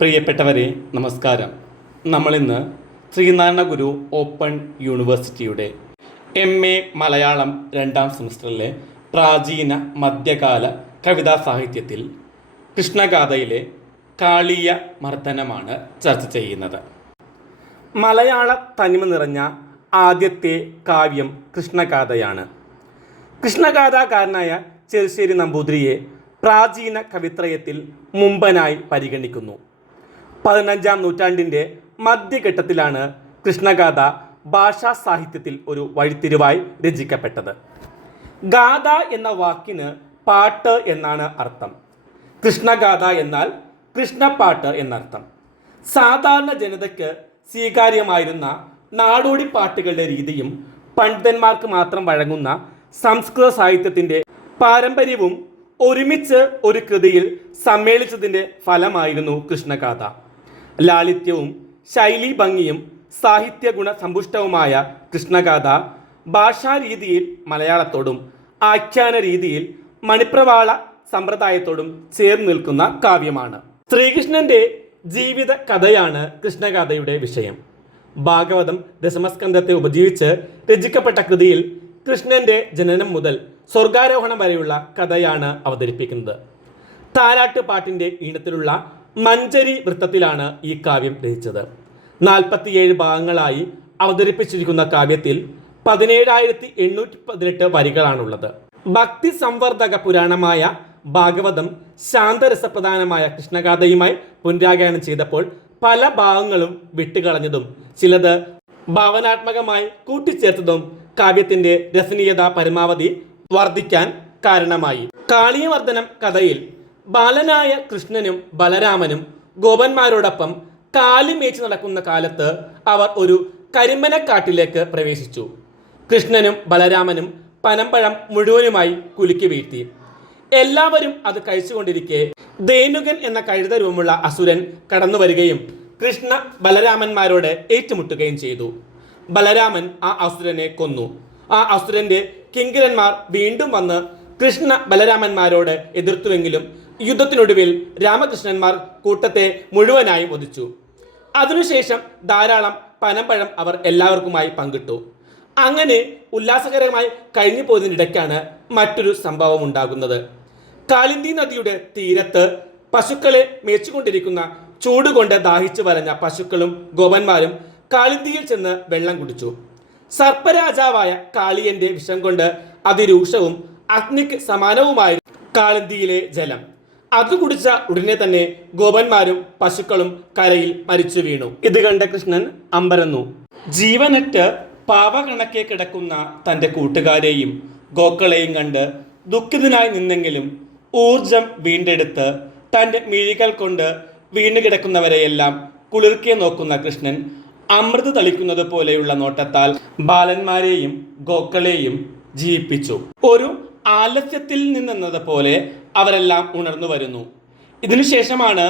പ്രിയപ്പെട്ടവരെ നമസ്കാരം. നമ്മളിന്ന് ശ്രീനാരായണ ഗുരു ഓപ്പൺ യൂണിവേഴ്സിറ്റിയുടെ MA മലയാളം 2ാം സെമസ്റ്ററിലെ പ്രാചീന മധ്യകാല കവിതാ സാഹിത്യത്തിൽ കൃഷ്ണഗാഥയിലെ കാളീയ മർദ്ദനമാണ് ചർച്ച ചെയ്യുന്നത്. മലയാള തനിമ നിറഞ്ഞ ആദ്യത്തെ കാവ്യം കൃഷ്ണഗാഥയാണ്. കൃഷ്ണഗാഥാകാരനായ ചെറുശ്ശേരി നമ്പൂതിരിയെ പ്രാചീന കവിത്രയത്തിൽ മുമ്പനായി പരിഗണിക്കുന്നു. 15ാം നൂറ്റാണ്ടിൻ്റെ മധ്യഘട്ടത്തിലാണ് കൃഷ്ണഗാഥ ഭാഷാ സാഹിത്യത്തിൽ ഒരു വഴിത്തിരിവായി രചിക്കപ്പെട്ടത്. ഗാഥ എന്ന വാക്കിന് പാട്ട് എന്നാണ് അർത്ഥം. കൃഷ്ണഗാഥ എന്നാൽ കൃഷ്ണപ്പാട്ട് എന്നർത്ഥം. സാധാരണ ജനതയ്ക്ക് സ്വീകാര്യമായിരുന്ന നാടോടി പാട്ടുകളുടെ രീതിയും പണ്ഡിതന്മാർക്ക് മാത്രം വഴങ്ങുന്ന സംസ്കൃത സാഹിത്യത്തിൻ്റെ പാരമ്പര്യവും ഒരുമിച്ച് ഒരു കൃതിയിൽ സമ്മേളിച്ചതിൻ്റെ ഫലമായിരുന്നു കൃഷ്ണഗാഥ. ലാളിത്യവും ശൈലീ ഭംഗിയും സാഹിത്യ ഗുണ സമ്പുഷ്ടവുമായ കൃഷ്ണഗാഥ ഭാഷാരീതിയിൽ മലയാളത്തോടും ആഖ്യാന രീതിയിൽ മണിപ്രവാള സമ്പ്രദായത്തോടും ചേർന്ന് നിൽക്കുന്ന കാവ്യമാണ്. ശ്രീകൃഷ്ണന്റെ ജീവിത കഥയാണ് കൃഷ്ണഗാഥയുടെ വിഷയം. ഭാഗവതം ദശമസ്കന്ധത്തെ ഉപജീവിച്ച് രചിക്കപ്പെട്ട കൃതിയിൽ കൃഷ്ണന്റെ ജനനം മുതൽ സ്വർഗാരോഹണം വരെയുള്ള കഥയാണ് അവതരിപ്പിക്കുന്നത്. താരാട്ട് പാട്ടിൻ്റെ ഈണത്തിലുള്ള മഞ്ചരി വൃത്തത്തിലാണ് ഈ കാവ്യം രചിച്ചത്. 47 ഭാഗങ്ങളായി അവതരിപ്പിച്ചിരിക്കുന്ന കാവ്യത്തിൽ 17,818 വരികളാണുള്ളത്. ഭക്തി സംവർദ്ധക പുരാണമായ ഭാഗവതം ശാന്തരസപ്രധാനമായ കൃഷ്ണഗാഥയുമായി പുനരാഖ്യാനം ചെയ്തപ്പോൾ പല ഭാഗങ്ങളും വിട്ടുകളഞ്ഞതും ചിലത് ഭാവനാത്മകമായി കൂട്ടിച്ചേർത്തതും കാവ്യത്തിന്റെ രസനീയത പരമാവധി വർദ്ധിക്കാൻ കാരണമായി. കാളീയമർദ്ദനം കഥയിൽ ബാലനായ കൃഷ്ണനും ബലരാമനും ഗോപന്മാരോടൊപ്പം കാലിമേച്ച് നടക്കുന്ന കാലത്ത് അവർ ഒരു കരിമ്പനക്കാട്ടിലേക്ക് പ്രവേശിച്ചു. കൃഷ്ണനും ബലരാമനും പനമ്പഴം മുഴുവനുമായി കുലുക്കി വീഴ്ത്തി. എല്ലാവരും അത് കഴിച്ചുകൊണ്ടിരിക്കെ ധേനുകൻ എന്ന കഴുതരൂപമുള്ള അസുരൻ കടന്നു വരികയും കൃഷ്ണ ബലരാമന്മാരോട് ഏറ്റുമുട്ടുകയും ചെയ്തു. ബലരാമൻ ആ അസുരനെ കൊന്നു. ആ അസുരന്റെ കിങ്കരന്മാർ വീണ്ടും വന്ന് കൃഷ്ണ ബലരാമന്മാരോട് എതിർത്തുവെങ്കിലും യുദ്ധത്തിനൊടുവിൽ രാമകൃഷ്ണന്മാർ കൂട്ടത്തെ മുഴുവനായും വധിച്ചു. അതിനുശേഷം ധാരാളം പനമ്പഴം അവർ എല്ലാവർക്കുമായി പങ്കിട്ടു. അങ്ങനെ ഉല്ലാസകരമായി കഴിഞ്ഞു പോയതിനിടയ്ക്കാണ് മറ്റൊരു സംഭവം ഉണ്ടാകുന്നത്. കാളിന്തി നദിയുടെ തീരത്ത് പശുക്കളെ മേച്ചുകൊണ്ടിരിക്കുന്ന ചൂടുകൊണ്ട് ദാഹിച്ചു വലഞ്ഞ പശുക്കളും ഗോപന്മാരും കാളിന്തിയിൽ ചെന്ന് വെള്ളം കുടിച്ചു. സർപ്പരാജാവായ കാളിയന്റെ വിഷം കൊണ്ട് അതിരൂക്ഷവും അഗ്നിക്ക് സമാനവുമായ കാളിന്തിയിലെ ജലം. അത് കുടിച്ച ഉടനെ തന്നെ ഗോപന്മാരും പശുക്കളും കരയിൽ മരിച്ചു വീണു. ഇത് കണ്ട കൃഷ്ണൻ അമ്പരന്നു. ജീവനറ്റ് പാവകണക്കെ കിടക്കുന്ന തൻ്റെ കൂട്ടുകാരെയും ഗോക്കളെയും കണ്ട് ദുഃഖിതനായി നിന്നെങ്കിലും ഊർജം വീണ്ടെടുത്ത് തൻ്റെ മിഴികൾ കൊണ്ട് വീണുകിടക്കുന്നവരെയെല്ലാം കുളിർക്കെ നോക്കുന്ന കൃഷ്ണൻ അമൃത് തളിക്കുന്നത് പോലെയുള്ള നോട്ടത്താൽ ബാലന്മാരെയും ഗോക്കളെയും ജീവിപ്പിച്ചു. ഒരു ആലസ്യത്തിൽ നിന്നെന്നത് പോലെ അവരെല്ലാം ഉണർന്നു വരുന്നു. ഇതിനുശേഷമാണ്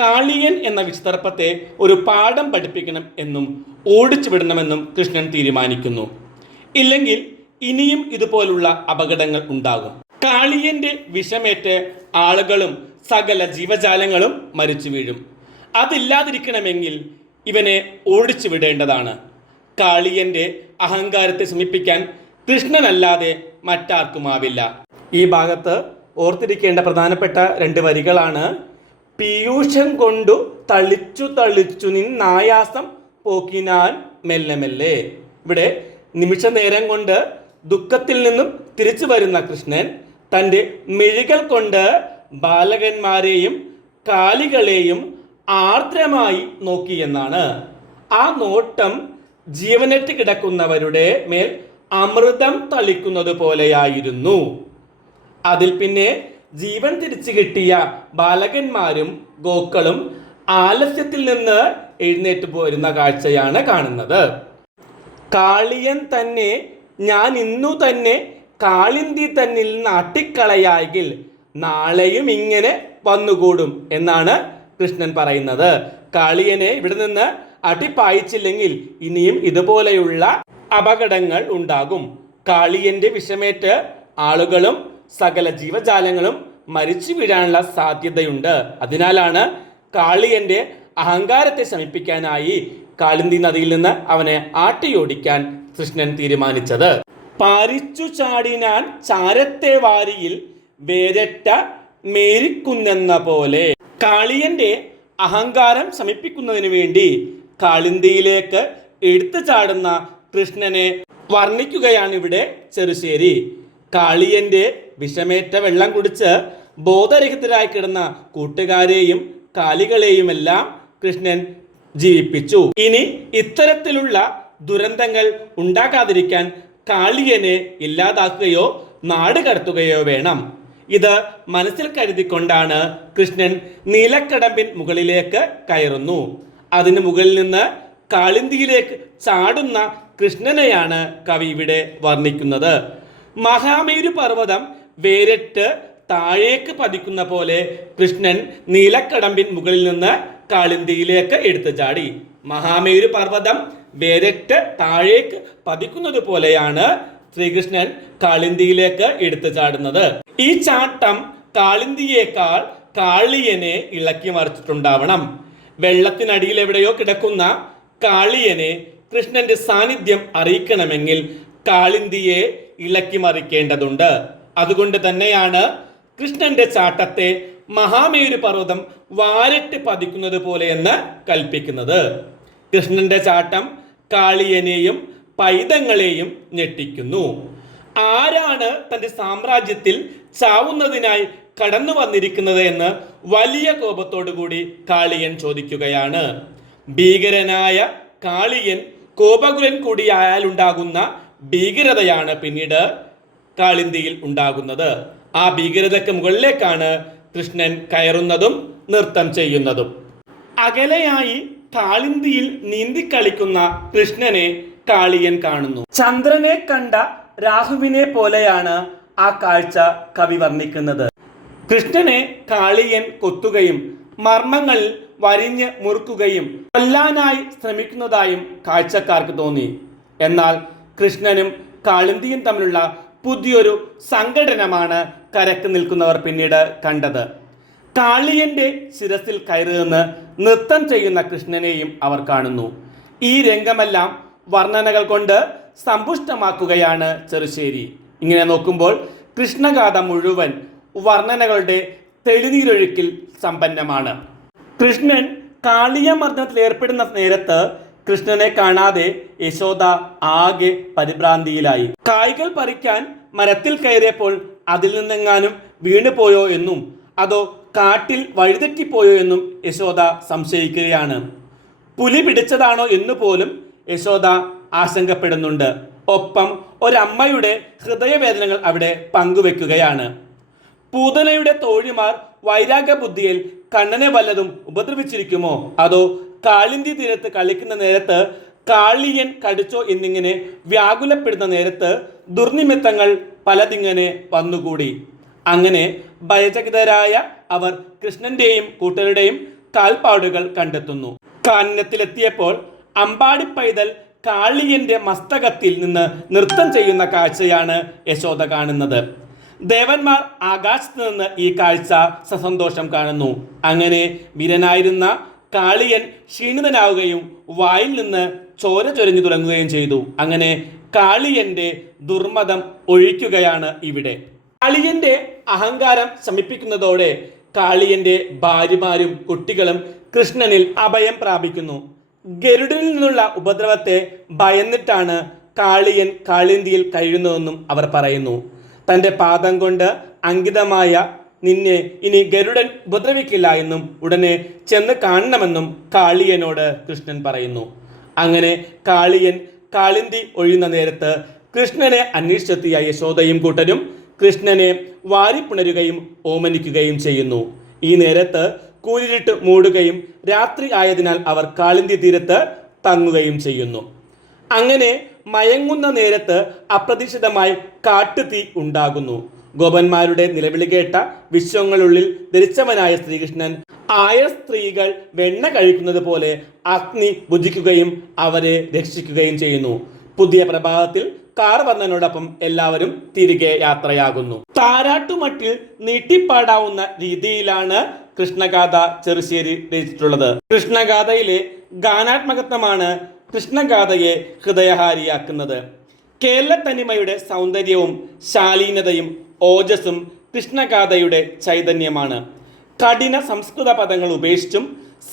കാളിയൻ എന്ന വിസ്തർപ്പത്തെ ഒരു പാഠം പഠിപ്പിക്കണം എന്നും ഓടിച്ചു വിടണമെന്നും കൃഷ്ണൻ തീരുമാനിക്കുന്നു. ഇല്ലെങ്കിൽ ഇനിയും ഇതുപോലുള്ള അപകടങ്ങൾ ഉണ്ടാകും. കാളിയന്റെ വിഷമേറ്റ് ആളുകളും സകല ജീവജാലങ്ങളും മരിച്ചു വീഴും. അതില്ലാതിരിക്കണമെങ്കിൽ ഇവനെ ഓടിച്ചു വിടേണ്ടതാണ്. കാളിയന്റെ അഹങ്കാരത്തെ ശമിപ്പിക്കാൻ കൃഷ്ണനല്ലാതെ മറ്റാർക്കുമാവില്ല. ഈ ഭാഗത്ത് ഓർത്തിരിക്കേണ്ട പ്രധാനപ്പെട്ട 2 വരികളാണ്. പീയൂഷം കൊണ്ടു തളിച്ചു തളിച്ചു നിന്നായാസം പോക്കിനാൻ മെല്ലെ മെല്ലെ. ഇവിടെ നിമിഷ നേരം കൊണ്ട് ദുഃഖത്തിൽ നിന്നും തിരിച്ചു വരുന്ന കൃഷ്ണൻ തൻ്റെ മിഴികൾ കൊണ്ട് ബാലകന്മാരെയും കാലികളെയും ആർദ്രമായി നോക്കിയെന്നാണ്. ആ നോട്ടം ജീവനറ്റ് കിടക്കുന്നവരുടെ മേൽ അമൃതം തളിക്കുന്നത് പോലെയായിരുന്നു. അതിൽ പിന്നെ ജീവൻ തിരിച്ചു കിട്ടിയ ബാലകന്മാരും ഗോക്കളും ആലസ്യത്തിൽ നിന്ന് എഴുന്നേറ്റ് പോരുന്ന കാഴ്ചയാണ് കാണുന്നത്. കാളിയൻ തന്നെ ഞാൻ ഇന്നു തന്നെ കാളിന്തി തന്നിൽ നാട്ടിക്കളയായെങ്കിൽ നാളെയും ഇങ്ങനെ വന്നുകൂടും എന്നാണ് കൃഷ്ണൻ പറയുന്നത്. കാളിയനെ ഇവിടെ നിന്ന് അടിപ്പായിച്ചില്ലെങ്കിൽ ഇനിയും ഇതുപോലെയുള്ള അപകടങ്ങൾ ഉണ്ടാകും. കാളിയന്റെ വിഷമേറ്റ് ആളുകളും സകല ജീവജാലങ്ങളും മരിച്ചു വീഴാനുള്ള സാധ്യതയുണ്ട്. അതിനാലാണ് കാളിയന്റെ അഹങ്കാരത്തെ ശമിപ്പിക്കാനായി കാളിന്തി നദിയിൽ നിന്ന് അവനെ ആട്ടിയോടിക്കാൻ കൃഷ്ണൻ തീരുമാനിച്ചത്. പാരിച്ചു ചാടിനാൻ ചാരത്തെ വാരിയിൽ വേരറ്റ മേരിക്കുന്നെന്ന പോലെ കാളിയന്റെ അഹങ്കാരം ശമിപ്പിക്കുന്നതിന് വേണ്ടി കാളിന്തിയിലേക്ക് എടുത്തു ചാടുന്ന കൃഷ്ണനെ വർണ്ണിക്കുകയാണ് ഇവിടെ ചെറുശ്ശേരി. കാളിയന്റെ വിഷമേറ്റ വെള്ളം കുടിച്ച് ബോധരഹിതരായി കിടന്ന കൂട്ടുകാരെയും കാലികളെയുമെല്ലാം കൃഷ്ണൻ ജീവിപ്പിച്ചു. ഇനി ഇത്തരത്തിലുള്ള ദുരന്തങ്ങൾ ഉണ്ടാകാതിരിക്കാൻ കാളിയനെ ഇല്ലാതാക്കുകയോ നാട് കടത്തുകയോ വേണം. ഇത് മനസ്സിൽ കരുതിക്കൊണ്ടാണ് കൃഷ്ണൻ നീലക്കടമ്പിൻ മുകളിലേക്ക് കയറുന്നു. അതിന് മുകളിൽ നിന്ന് കാളിന്തിയിലേക്ക് ചാടുന്ന കൃഷ്ണനെയാണ് കവി ഇവിടെ വർണ്ണിക്കുന്നത്. മഹാമേരു പർവ്വതം വേരിട്ട് താഴേക്ക് പതിക്കുന്ന പോലെ കൃഷ്ണൻ നീലക്കടമ്പിൻ മുകളിൽ നിന്ന് കാളിന്തിയിലേക്ക് എടുത്തു ചാടി. മഹാമേരു പർവ്വതം വേരിട്ട് താഴേക്ക് പതിക്കുന്നത് പോലെയാണ് ശ്രീകൃഷ്ണൻ കാളിന്തിയിലേക്ക് എടുത്തു ചാടുന്നത്. ഈ ചാട്ടം കാളിന്തിയേക്കാൾ കാളിയനെ ഇളക്കി മറിച്ചിട്ടുണ്ടാവണം. വെള്ളത്തിനടിയിൽ എവിടെയോ കിടക്കുന്ന കാളിയനെ കൃഷ്ണന്റെ സാന്നിധ്യം അറിയിക്കണമെങ്കിൽ കാളിന്തിയെ ഇളക്കി മറിക്കേണ്ടതുണ്ട്. അതുകൊണ്ട് തന്നെയാണ് കൃഷ്ണന്റെ ചാട്ടത്തെ മഹാമേരു പർവ്വതം വാരിട്ട് പതിക്കുന്നത് പോലെയെന്ന് കൽപ്പിക്കുന്നത്. കൃഷ്ണന്റെ ചാട്ടം കാളിയനെയും പൈതങ്ങളെയും ഞെട്ടിക്കുന്നു. ആരാണ് തന്റെ സാമ്രാജ്യത്തിൽ ചാവുന്നതിനായി കടന്നു വന്നിരിക്കുന്നത് എന്ന് വലിയ കോപത്തോടുകൂടി കാളിയൻ ചോദിക്കുകയാണ്. ഭീകരനായ കാളിയൻ കോപകുലൻ കൂടിയായാലുണ്ടാകുന്ന ഭീകരതയാണ് പിന്നീട് കാളിന്തിയിൽ ഉണ്ടാകുന്നത്. ആ ഭീകരതയ്ക്ക് മുകളിലേക്കാണ് കൃഷ്ണൻ കയറുന്നതും നൃത്തം ചെയ്യുന്നതും. അകലെയായി കാളിന്തിയിൽ നീന്തിക്കളിക്കുന്ന കൃഷ്ണനെ കാളിയൻ കാണുന്നു. ചന്ദ്രനെ കണ്ട രാഹുവിനെ പോലെയാണ് ആ കാഴ്ച കവി വർണ്ണിക്കുന്നത്. കൃഷ്ണനെ കാളിയൻ കൊത്തുകയും മർമ്മങ്ങളിൽ വരിഞ്ഞ് മുറുക്കുകയും കൊല്ലാനായി ശ്രമിക്കുന്നതായും കാഴ്ചക്കാർക്ക് തോന്നി. എന്നാൽ കൃഷ്ണനും കാളിന്തിയും തമ്മിലുള്ള പുതിയൊരു സംഘടനമാണ് കരക്ക് നിൽക്കുന്നവർ പിന്നീട് കണ്ടത്. കാളിയന്റെ ശിരസിൽ കയറി നിന്ന് നൃത്തം ചെയ്യുന്ന കൃഷ്ണനെയും അവർ കാണുന്നു. ഈ രംഗമെല്ലാം വർണ്ണനകൾ കൊണ്ട് സമ്പുഷ്ടമാക്കുകയാണ് ചെറുശ്ശേരി. ഇങ്ങനെ നോക്കുമ്പോൾ കൃഷ്ണഗാഥ മുഴുവൻ വർണ്ണനകളുടെ തെളിനീരൊഴുക്കിൽ സമ്പന്നമാണ്. കൃഷ്ണൻ കാളിയമർദ്ദനത്തിൽ ഏർപ്പെടുന്ന നേരത്ത് കൃഷ്ണനെ കാണാതെ യശോദ ആകെ പരിഭ്രാന്തിയിലായി. കായ്കൾ പറിക്കാൻ മരത്തിൽ കയറിയപ്പോൾ അതിൽ നിന്നെങ്ങാനും വീണുപോയോ എന്നും അതോ കാട്ടിൽ വഴിതെറ്റിപ്പോയോ എന്നും യശോദ സംശയിക്കുകയാണ്. പുലി പിടിച്ചതാണോ എന്ന് പോലും യശോദ ആശങ്കപ്പെടുന്നുണ്ട്. ഒപ്പം ഒരമ്മയുടെ ഹൃദയവേദനകൾ അവിടെ പങ്കുവെക്കുകയാണ്. പൂതനയുടെ തോഴിമാർ വൈരാഗ്യബുദ്ധിയിൽ കണ്ണനെ വല്ലതും ഉപദ്രവിച്ചിരിക്കുമോ അതോ കാളിന്തി തീരത്ത് കളിക്കുന്ന നേരത്ത് കാളിയൻ കടിച്ചോ എന്നിങ്ങനെ വ്യാകുലപ്പെടുന്ന നേരത്ത് ദുർനിമിത്തങ്ങൾ പലതിങ്ങനെ വന്നുകൂടി. അങ്ങനെ ഭയചകിതരായ അവർ കൃഷ്ണന്റെയും കൂട്ടരുടെയും കാൽപ്പാടുകൾ കണ്ടെത്തുന്നു. കാനനത്തിലെത്തിയപ്പോൾ അമ്പാടി പൈതൽ കാളിയന്റെ മസ്തകത്തിൽ നിന്ന് നൃത്തം ചെയ്യുന്ന കാഴ്ചയാണ് യശോദ കാണുന്നത്. ദേവന്മാർ ആകാശത്ത് നിന്ന് ഈ കാഴ്ച സസന്തോഷം കാണുന്നു. അങ്ങനെ വീരനായിരുന്ന കാളിയൻ ക്ഷീണിതനാവുകയും വായിൽ നിന്ന് ചോര ചൊരിഞ്ഞു തുടങ്ങുകയും ചെയ്തു. അങ്ങനെ കാളിയന്റെ ദുർമതം ഒഴിക്കുകയാണ് ഇവിടെ. കാളിയന്റെ അഹങ്കാരം ശമിപ്പിക്കുന്നതോടെ കാളിയന്റെ ഭാര്യമാരും കുട്ടികളും കൃഷ്ണനിൽ അഭയം പ്രാപിക്കുന്നു. ഗരുഡനിൽ നിന്നുള്ള ഉപദ്രവത്തെ ഭയന്നിട്ടാണ് കാളിയൻ കാളിന്തിയിൽ കഴിയുന്നതെന്നും അവർ പറയുന്നു. തൻ്റെ പാദം കൊണ്ട് അങ്കിതമായ നിന്നെ ഇനി ഗരുഡൻ ഉപദ്രവിക്കില്ല എന്നും ഉടനെ ചെന്ന് കാണണമെന്നും കാളിയനോട് കൃഷ്ണൻ പറയുന്നു. അങ്ങനെ കാളിയൻ കാളിന്തി ഒഴിയുന്ന നേരത്ത് കൃഷ്ണനെ അന്വേഷിച്ചെത്തിയ യശോദയും കൂട്ടരും കൃഷ്ണനെ വാരിപ്പുണരുകയും ഓമനിക്കുകയും ചെയ്യുന്നു. ഈ നേരത്ത് കൂരിരുട്ട് മൂടുകയും രാത്രി ആയതിനാൽ അവർ കാളിന്തി തീരത്ത് തങ്ങുകയും ചെയ്യുന്നു. അങ്ങനെ മയങ്ങുന്ന നേരത്ത് അപ്രതീക്ഷിതമായി കാട്ടുതീ ഉണ്ടാകുന്നു. ഗോപന്മാരുടെ നിലവിളി കേട്ട വിശ്വങ്ങളുള്ളിൽ ധരിച്ചവനായ ശ്രീകൃഷ്ണൻ ആയ സ്ത്രീകൾ വെണ്ണ കഴിക്കുന്നത് പോലെ അഗ്നി ഭുജിക്കുകയും അവരെ രക്ഷിക്കുകയും ചെയ്യുന്നു. പുതിയ പ്രഭാതത്തിൽ കാർ വന്നതിനോടൊപ്പം എല്ലാവരും തിരികെ യാത്രയാകുന്നു. താരാട്ടുമട്ടിൽ നീട്ടിപ്പാടാവുന്ന രീതിയിലാണ് കൃഷ്ണഗാഥ ചെറുശ്ശേരി രചിച്ചിട്ടുള്ളത്. കൃഷ്ണഗാഥയിലെ ഗാനാത്മകത്വമാണ് കൃഷ്ണഗാഥയെ ഹൃദയഹാരിയാക്കുന്നത്. കേരള തനിമയുടെ സൗന്ദര്യവും ശാലീനതയും ഓജസ്സും കൃഷ്ണഗാഥയുടെ ചൈതന്യമാണ്. കഠിന സംസ്കൃത പദങ്ങൾ ഉപേക്ഷിച്ചും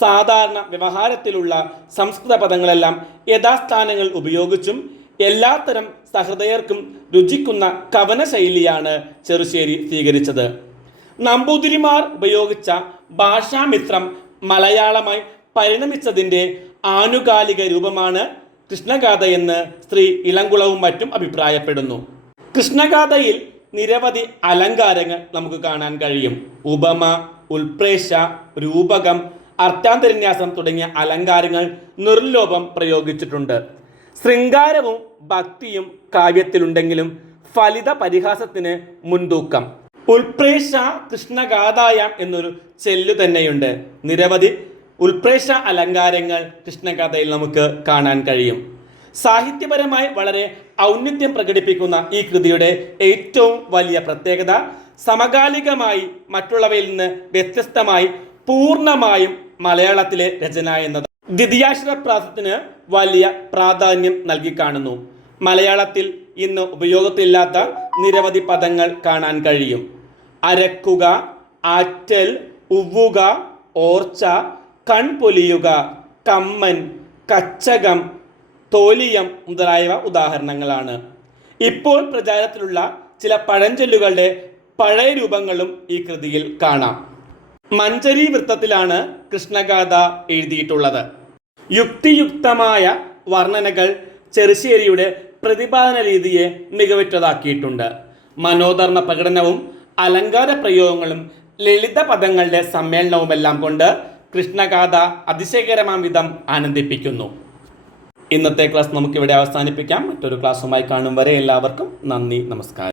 സാധാരണ വ്യവഹാരത്തിലുള്ള സംസ്കൃത പദങ്ങളെല്ലാം യഥാസ്ഥാനങ്ങൾ ഉപയോഗിച്ചും എല്ലാത്തരം സഹൃദയർക്കും രുചിക്കുന്ന കവന ശൈലിയാണ് ചെറുശ്ശേരി സ്വീകരിച്ചത്. നമ്പൂതിരിമാർ ഉപയോഗിച്ച ഭാഷാമിത്രം മലയാളമായി പരിണമിച്ചതിൻ്റെ ആനുകാലിക രൂപമാണ് കൃഷ്ണഗാഥയെന്ന് ശ്രീ ഇളംകുളവും മറ്റും അഭിപ്രായപ്പെടുന്നു. കൃഷ്ണഗാഥയിൽ നിരവധി അലങ്കാരങ്ങൾ നമുക്ക് കാണാൻ കഴിയും. ഉപമ, ഉൽപ്രേക്ഷ, രൂപകം, അർത്ഥാന്തരന്യാസം തുടങ്ങിയ അലങ്കാരങ്ങൾ നിർലോഭം പ്രയോഗിച്ചിട്ടുണ്ട്. ശൃംഗാരവും ഭക്തിയും കാവ്യത്തിലുണ്ടെങ്കിലും ഫലിത പരിഹാസത്തിന് മുൻതൂക്കം. ഉൽപ്രേക്ഷ കൃഷ്ണഗാഥായാം എന്നൊരു ചെല്ലു തന്നെയുണ്ട്. നിരവധി ഉൽപ്രേക്ഷ അലങ്കാരങ്ങൾ കൃഷ്ണഗാഥയിൽ നമുക്ക് കാണാൻ കഴിയും. സാഹിത്യപരമായി വളരെ ഔന്നത്യം പ്രകടിപ്പിക്കുന്ന ഈ കൃതിയുടെ ഏറ്റവും വലിയ പ്രത്യേകത സമകാലികമായി മറ്റുള്ളവയിൽ നിന്ന് വ്യത്യസ്തമായി പൂർണ്ണമായും മലയാളത്തിലെ രചന എന്നത്. ദ്വിതീയാക്ഷരപ്രാസത്തിന് വലിയ പ്രാധാന്യം നൽകി കാണുന്നു. മലയാളത്തിൽ ഇന്ന് ഉപയോഗത്തിലില്ലാത്ത നിരവധി പദങ്ങൾ കാണാൻ കഴിയും. അരക്കുക, ആറ്റൽ, ഉവ്വുക, ഓർച്ച, കൺപൊലിയുക, കമ്മൻ, കച്ചകം, തോലിയം മുതലായവ ഉദാഹരണങ്ങളാണ്. ഇപ്പോൾ പ്രചാരത്തിലുള്ള ചില പഴഞ്ചൊല്ലുകളുടെ പഴയ രൂപങ്ങളും ഈ കൃതിയിൽ കാണാം. മഞ്ചരി വൃത്തത്തിലാണ് കൃഷ്ണഗാഥ എഴുതിയിട്ടുള്ളത്. യുക്തിയുക്തമായ വർണ്ണനകൾ ചെറുശ്ശേരിയുടെ പ്രതിപാദന രീതിയെ മികവുറ്റതാക്കിയിട്ടുണ്ട്. മനോധർമ്മ പ്രകടനവും അലങ്കാര പ്രയോഗങ്ങളും ലളിത പദങ്ങളുടെ സമ്മേളനവുമെല്ലാം കൊണ്ട് കൃഷ്ണഗാഥ അതിശയകരമാം വിധം ആനന്ദിപ്പിക്കുന്നു. ഇന്നത്തെ ക്ലാസ് നമുക്കിവിടെ അവസാനിപ്പിക്കാം. മറ്റൊരു ക്ലാസ്സുമായി കാണും വരെ എല്ലാവർക്കും നന്ദി, നമസ്കാരം.